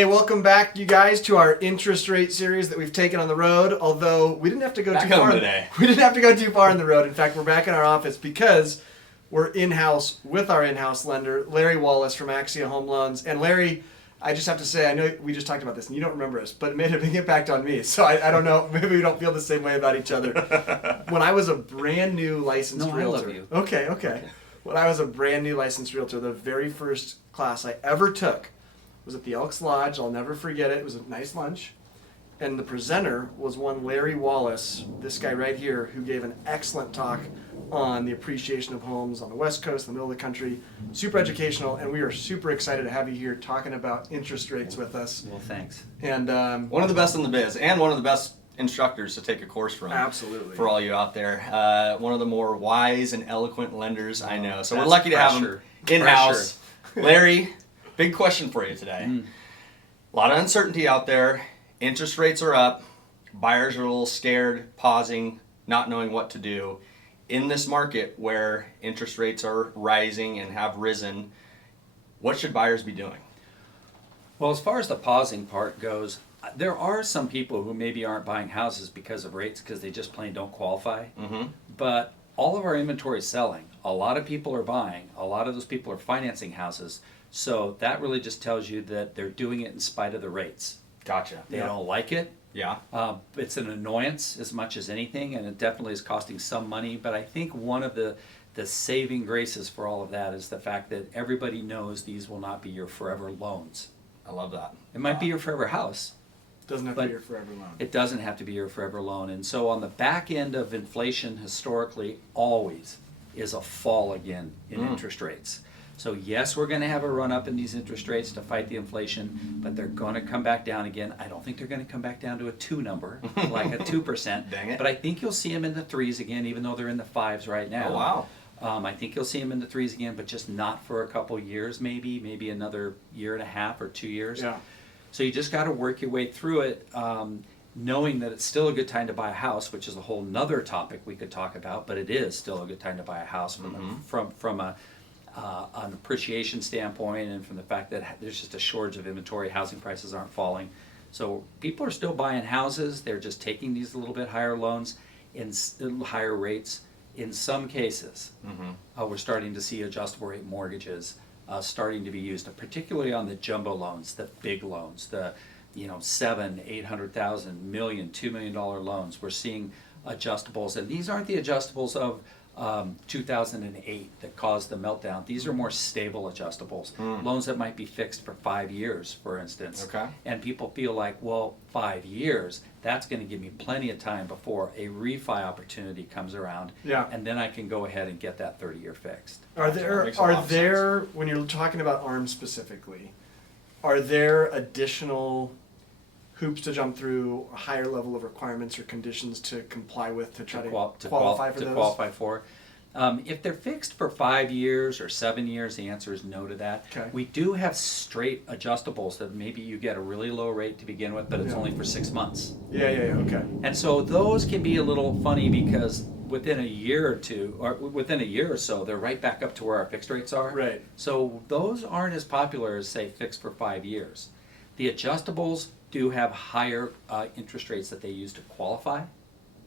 Hey, welcome back, you guys, to our interest rate series that we've taken on the road. Although we didn't have to go Back too home far today. We didn't have to go too far on the road. In fact, we're back in our office because we're in-house with our in-house lender, Larry Wallace from Axia Home Loans. And Larry, I just have to say, I know we just talked about this and you don't remember us, but it made a big impact on me. So I don't know, maybe we don't feel the same way about each other. When I was a brand new licensed realtor. I love you. Okay. When I was a brand new licensed realtor, the very first class I ever took was at the Elks Lodge. I'll never forget it. It was a nice lunch. And the presenter was one Larry Wallace, this guy right here, who gave an excellent talk on the appreciation of homes on the West Coast, the middle of the country. Super educational, and we are super excited to have you here talking about interest rates with us. Well, thanks. And One of the best in the biz, and one of the best instructors to take a course from. Absolutely. For all you out there. One of the more wise and eloquent lenders I know. So we're That's lucky to have him pressure. in-house. Larry, big question for you today. A lot of uncertainty out there. Interest rates are up. Buyers are a little scared, pausing, not knowing what to do. In this market where interest rates are rising and have risen, what should buyers be doing? Well, as far as the pausing part goes, there are some people who maybe aren't buying houses because of rates because they just plain don't qualify. But all of our inventory is selling. A lot of people are buying. A lot of those people are financing houses. So that really just tells you that they're doing it in spite of the rates. Gotcha. They don't like it. Yeah. It's an annoyance as much as anything, and it definitely is costing some money. But I think one of the saving graces for all of that is the fact that everybody knows these will not be your forever loans. I love that. It might be your forever house. doesn't have to be your forever loan. It doesn't have to be your forever loan. And so on the back end of inflation, historically, always is a fall again in interest rates. So yes, we're going to have a run up in these interest rates to fight the inflation, but they're going to come back down again. I don't think they're going to come back down to a 2 number, like a 2%. Dang it. But I think you'll see them in the 3s again, even though they're in the 5s right now. Oh, wow. I think you'll see them in the 3s again, but just not for a couple years, maybe another year and a half or 2 years. Yeah. So you just got to work your way through it, knowing that it's still a good time to buy a house, which is a whole nother topic we could talk about, but it is still a good time to buy a house from an appreciation standpoint and from the fact that there's just a shortage of inventory, housing prices aren't falling. So people are still buying houses, they're just taking these a little bit higher loans in higher rates. In some cases, we're starting to see adjustable rate mortgages starting to be used, particularly on the jumbo loans, the big loans, the $700,000, $800,000, million, $2 million loans. We're seeing adjustables, and these aren't the adjustables of 2008 that caused the meltdown. These are more stable adjustables, loans that might be fixed for 5 years, for instance. Okay. And people feel like, well, 5 years, that's going to give me plenty of time before a refi opportunity comes around. Yeah. And then I can go ahead and get that 30-year fixed. Are Makes a lot of there when you're talking about ARMs specifically, are there additional hoops to jump through, a higher level of requirements or conditions to comply with to try to qualify for those? Qualify for. If they're fixed for 5 years or 7 years, the answer is no to that. Okay. We do have straight adjustables that maybe you get a really low rate to begin with, but it's only for 6 months. Yeah, okay. And so those can be a little funny because within a year or two, or within a year or so, they're right back up to where our fixed rates are. Right. So those aren't as popular as, say, fixed for 5 years. The adjustables do have higher interest rates that they use to qualify.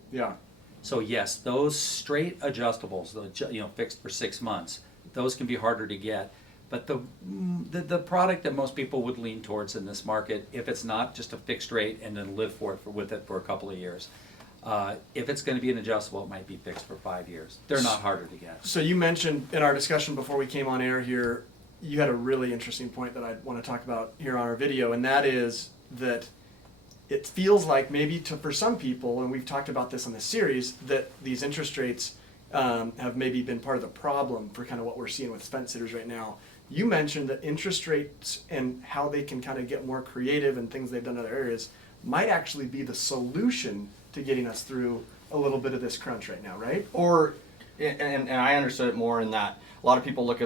Yeah. So yes, those straight adjustables, fixed for 6 months, those can be harder to get. But the product that most people would lean towards in this market, if it's not just a fixed rate and then live with it for a couple of years, if it's going to be an adjustable, it might be fixed for 5 years. They're not harder to get. So you mentioned in our discussion before we came on air here, you had a really interesting point that I want to talk about here on our video, and that is that it feels like maybe for some people, and we've talked about this on this series, that these interest rates have maybe been part of the problem for kind of what we're seeing with fence sitters right now. You mentioned that interest rates and how they can kind of get more creative and things they've done in other areas might actually be the solution to getting us through a little bit of this crunch right now, right? Or, and I understood it more in that a lot of people look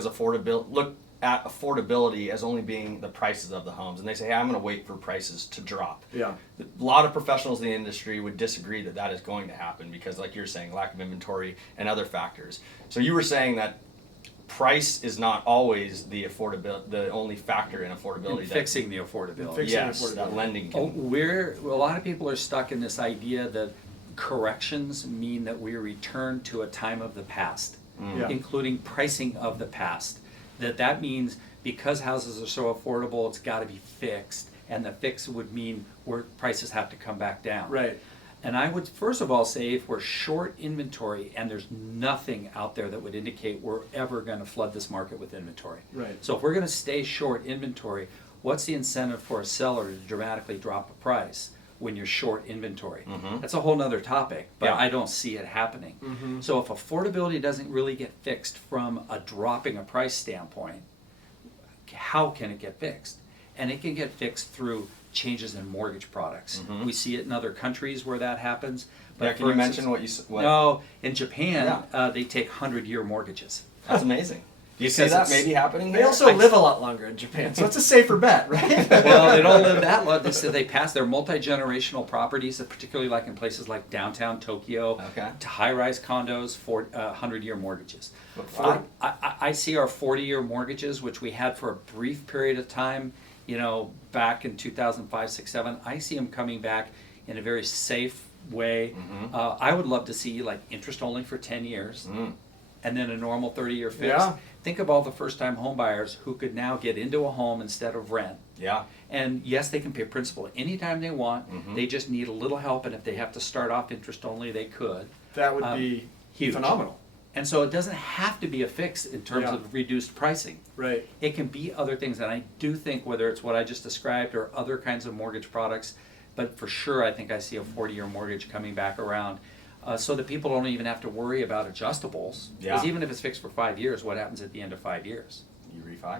at affordability as only being the prices of the homes, and they say, hey, I'm going to wait for prices to drop. Yeah. A lot of professionals in the industry would disagree that that is going to happen because, like you're saying, lack of inventory and other factors. So you were saying that price is not always the only factor in affordability. And fixing the affordability. Fixing Yes, affordability. that lending Oh, can. a lot of people are stuck in this idea that corrections mean that we return to a time of the past, Yeah. including pricing of the past. That means because houses are so affordable, it's got to be fixed, and the fix would mean where prices have to come back down. Right. And I would first of all say if we're short inventory and there's nothing out there that would indicate we're ever going to flood this market with inventory. Right. So if we're going to stay short inventory, what's the incentive for a seller to dramatically drop a price when you're short inventory? That's a whole nother topic, but Yeah. I don't see it happening. So if affordability doesn't really get fixed from a dropping a price standpoint, how can it get fixed? And it can get fixed through changes in mortgage products. We see it in other countries where that happens. Yeah, for can you instance- mention what you what? No, in Japan, they take 100-year mortgages. That's amazing. Do you see Because that it's- maybe happening They here? also live a lot longer in Japan, so it's a safer bet, right? Well, they don't live that long. They said they pass their multi-generational properties, particularly like in places like downtown Tokyo, Okay. to high-rise condos for 100-year mortgages. What, I see our 40-year mortgages, which we had for a brief period of time, back in 2005, 6, 7. I see them coming back in a very safe way. I would love to see like interest only for 10 years. And then a normal 30-year fix. Yeah. Think of all the first-time home buyers who could now get into a home instead of rent. Yeah. And yes, they can pay principal anytime they want. They just need a little help, and if they have to start off interest only, they could. That would be huge. phenomenal. And so it doesn't have to be a fix in terms Yeah. of reduced pricing. Right. It can be other things, and I do think whether it's what I just described or other kinds of mortgage products, but for sure I think I see a 40-year mortgage coming back around. So that people don't even have to worry about adjustables. Because Yeah. even if it's fixed for 5 years, what happens at the end of 5 years? You refi?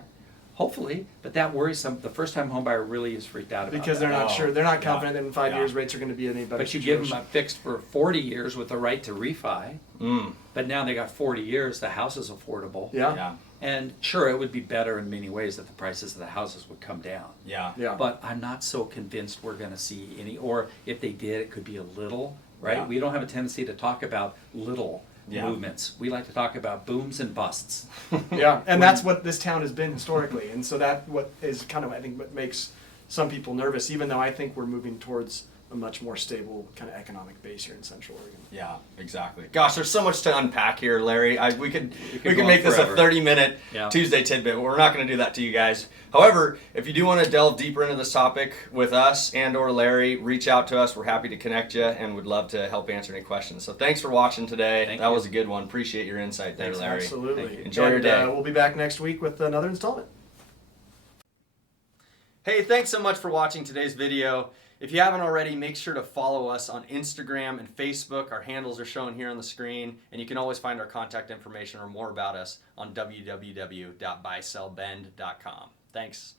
Hopefully, but that worries the first-time home buyer really is freaked out about Because that. they're not Oh, sure. They're not yeah. confident that in 5 Yeah. years rates are going to be any better. But you give them situation. a fixed for 40 years with the right to refi. But now they got 40 years, the house is affordable. Yeah. Yeah. And sure, it would be better in many ways that the prices of the houses would come down. Yeah. Yeah. But I'm not so convinced we're going to see any, or if they did, it could be a little, right? Yeah. We don't have a tendency to talk about little Yeah. movements. We like to talk about booms and busts. Yeah, and that's what this town has been historically, and so that what is kind of I think what makes some people nervous. Even though I think we're moving towards a much more stable kind of economic base here in Central Oregon. Yeah, exactly. Gosh, there's so much to unpack here, Larry. We could go on make this forever. a 30-minute Yeah. Tuesday tidbit, but we're not going to do that to you guys. However, if you do want to delve deeper into this topic with us and or Larry, reach out to us. We're happy to connect you and would love to help answer any questions. So thanks for watching today. Thank that you. was a good one. Appreciate your insight there, Thanks, Larry. Absolutely. Thank you. Enjoy your day. We'll be back next week with another installment. Hey, thanks so much for watching today's video. If you haven't already, make sure to follow us on Instagram and Facebook. Our handles are shown here on the screen, and you can always find our contact information or more about us on www.buysellbend.com. Thanks.